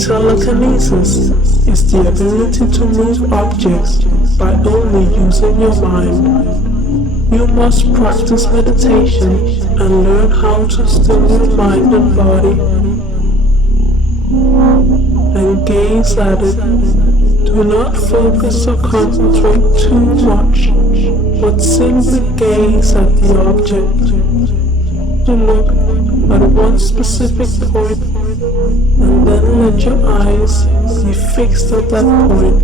Telekinesis is the ability to move objects by only using your mind. You must practice meditation and learn how to still your mind and body and gaze at it. Do not focus or concentrate too much, but simply gaze at the object. To look at one specific point and then let your eyes be fixed at that point.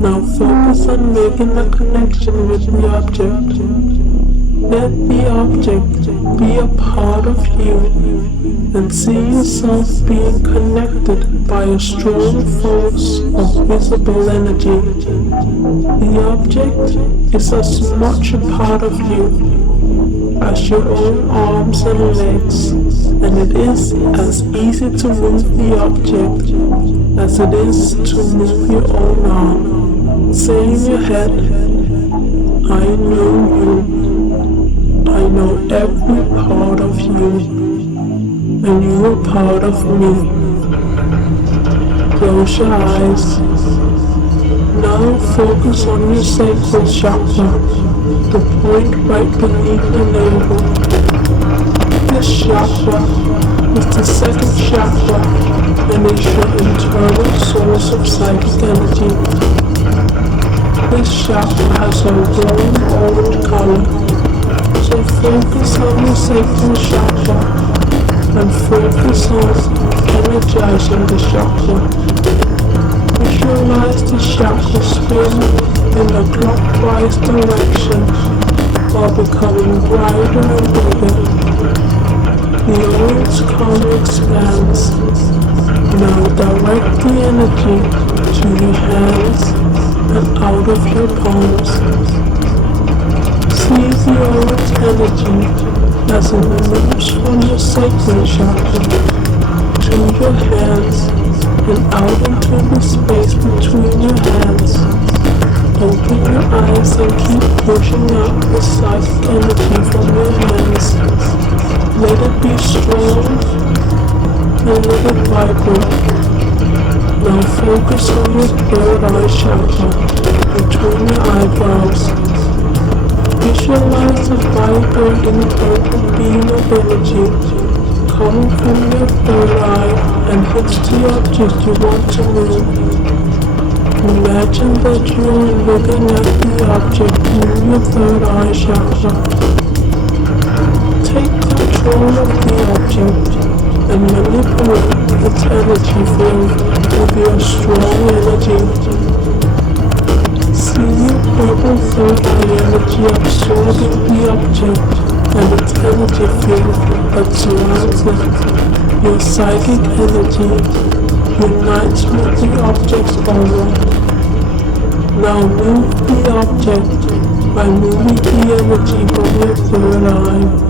Now focus on making a connection with the object. Let the object be a part of you and see yourself being connected by a strong force of visible energy. The object is as much a part of you as your own arms and legs, and it is as easy to move the object as it is to move your own arm. Say in your head, I know you. I know every part of you, and you are part of me. Close your eyes. Now focus on your sacral chakra, the point right beneath the navel. This chakra is the second chakra and is your internal source of psychic energy. This chakra has a warm orange color, so focus on your sacral chakra and focus on energizing the chakra. Visualize the chakra spin in a clockwise direction while becoming brighter and bigger. The orange color expands. Now direct the energy to your hands and out of your palms. See the orange energy as it moves from your sacral chakra to your hands and out into the space between your hands. Open your eyes and keep pushing out the psychic energy from your hands. Let it be strong and let it vibrate. Now focus on your third eye chakra between your eyebrows. Visualize a vibrating purple beam of energy coming from your third eye and hits the object you want to move. Imagine that you are looking at the object through your third eye chakra. Take control of the object and manipulate its energy field with your strong energy. See your purple third eye energy absorbing the object and its energy field that surrounds it. Your psychic energy unites with the object's aura. Now move the object by moving the energy from your third eye.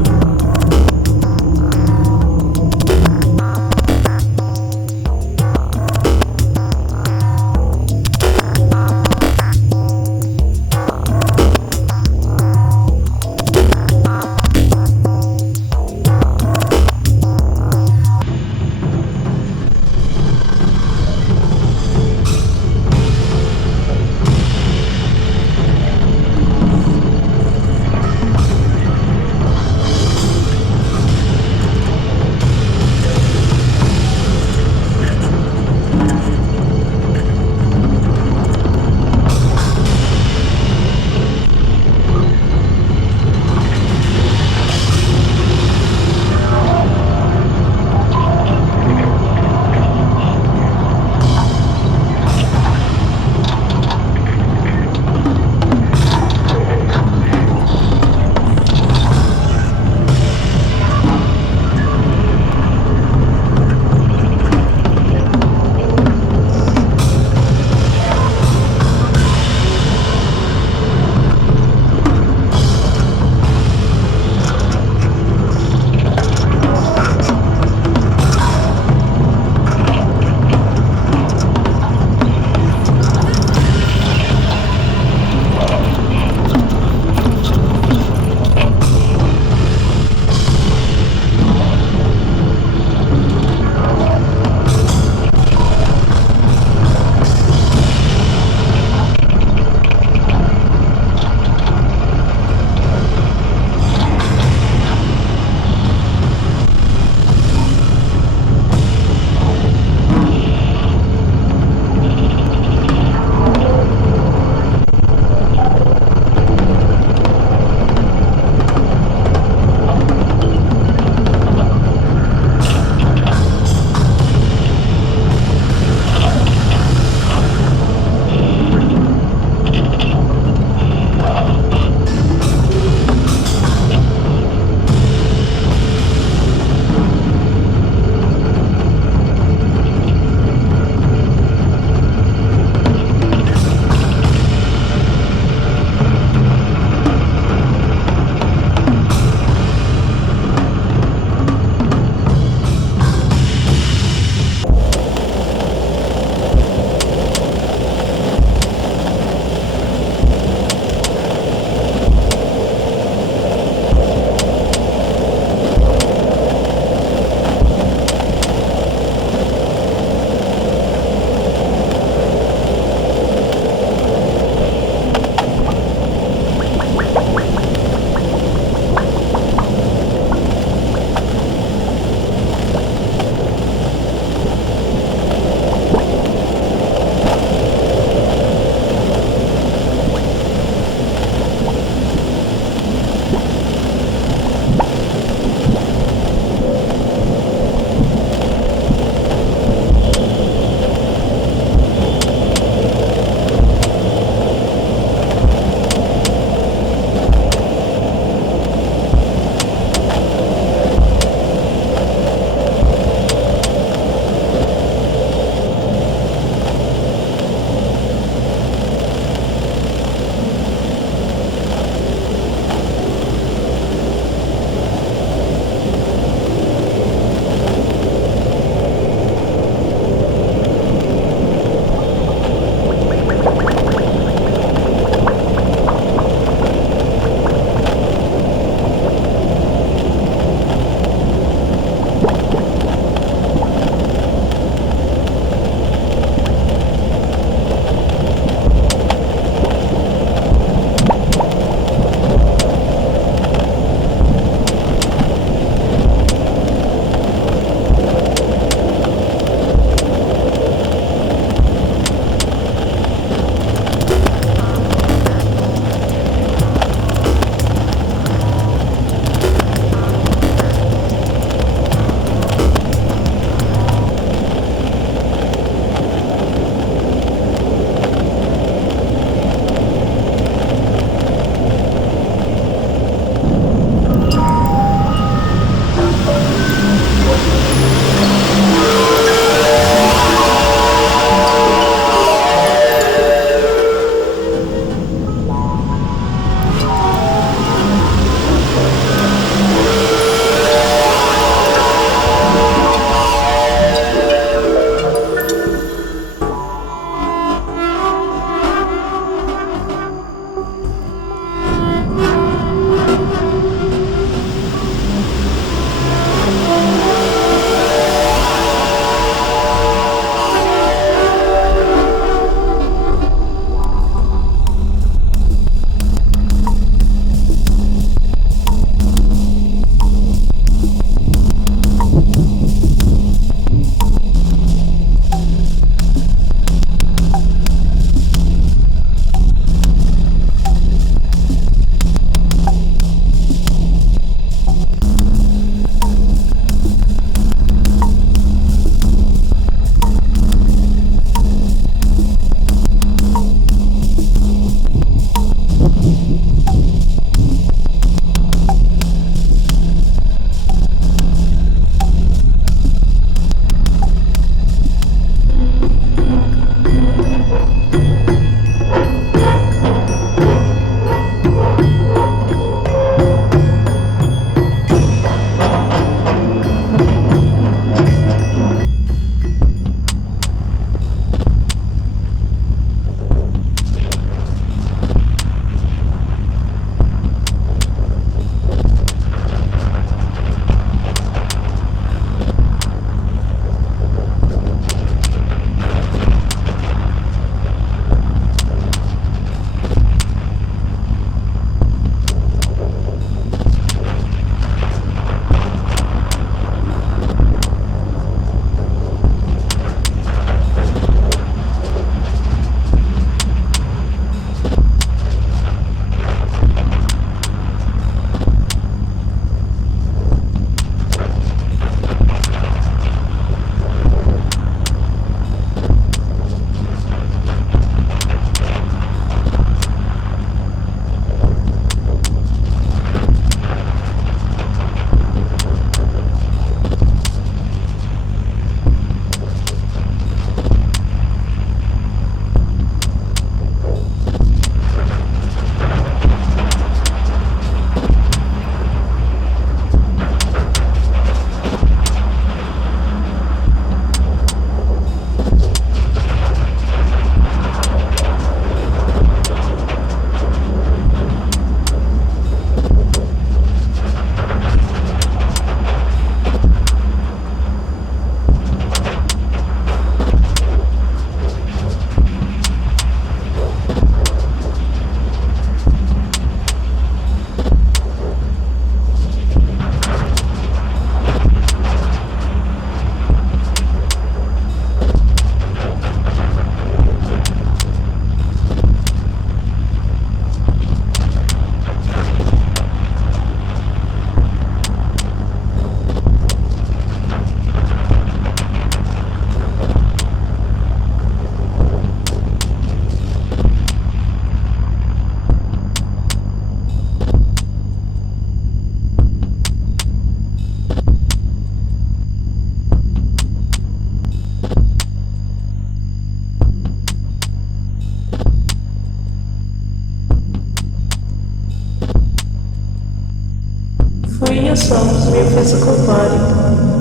physical body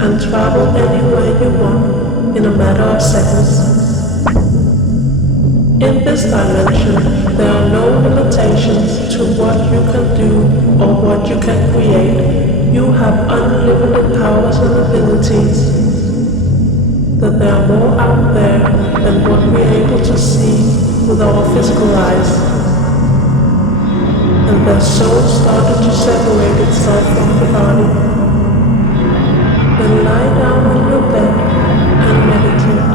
and travel anywhere you want in a matter of seconds. In this dimension, there are no limitations to what you can do or what you can create. You have unlimited powers and abilities. That there are more out there than what we're able to see with our physical eyes. And their soul started to separate itself from the body. Then lie down on your bed and meditate.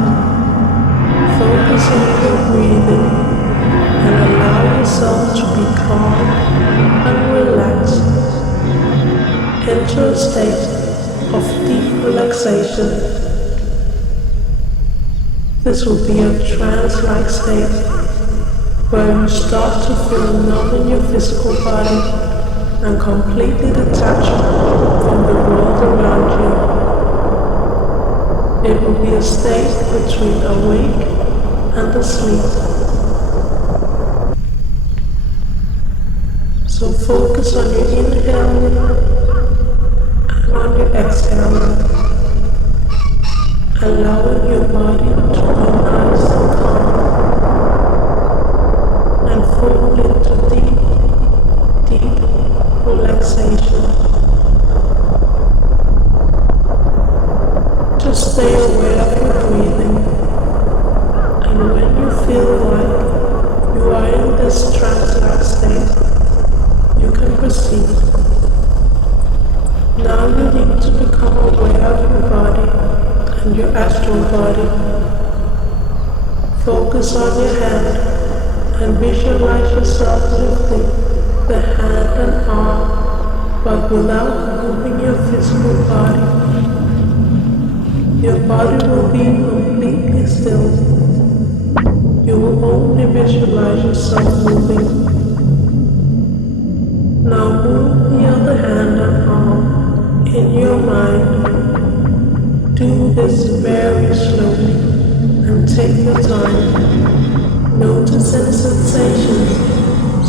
Focus on your breathing and allow yourself to be calm and relaxed. Enter a state of deep relaxation. This will be a trance-like state where you start to feel numb in your physical body and completely detached from the world around you. It will be a state between awake and asleep. So focus on your inhaling and on your exhaling, allowing your body to be nice and calm. Fall into deep relaxation. Just stay aware of your breathing, and when you feel like you are in this trance-like state, you can proceed. Now you need to become aware of your body and your astral body. Focus on your hand and visualize yourself lifting the hand and arm, but without moving your physical body. Your body will be completely still. You will only visualize yourself moving. Now move the other hand and arm in your mind. Do this very slowly and take your time. Notice any sensations,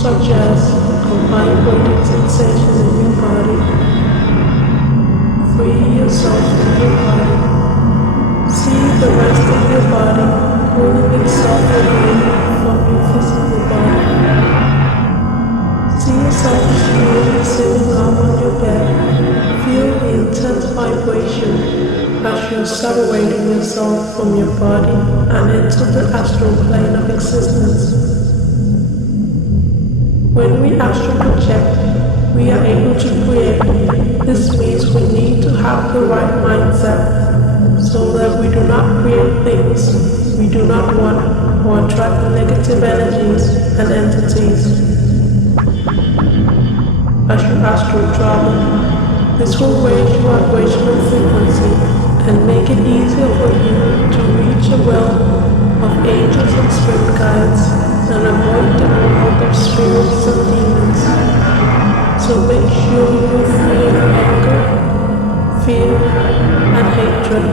such as a vibrating sensation in your body. Free yourself from your body. See the rest of your body pulling itself away from your physical body. See yourself slowly sitting up on your bed. Feel the intense vibration as you're separating yourself from your body and into the astral plane of existence. When we astral project, we are able to create. This means we need to have the right mindset so that we do not create things we do not want or attract negative energies and entities. As you astral travel, this will raise your vibrational frequency and make it easier for you to reach a realm of angels and spirit guides and avoid the world of spirits and demons. So make sure you feel anger, fear, and hatred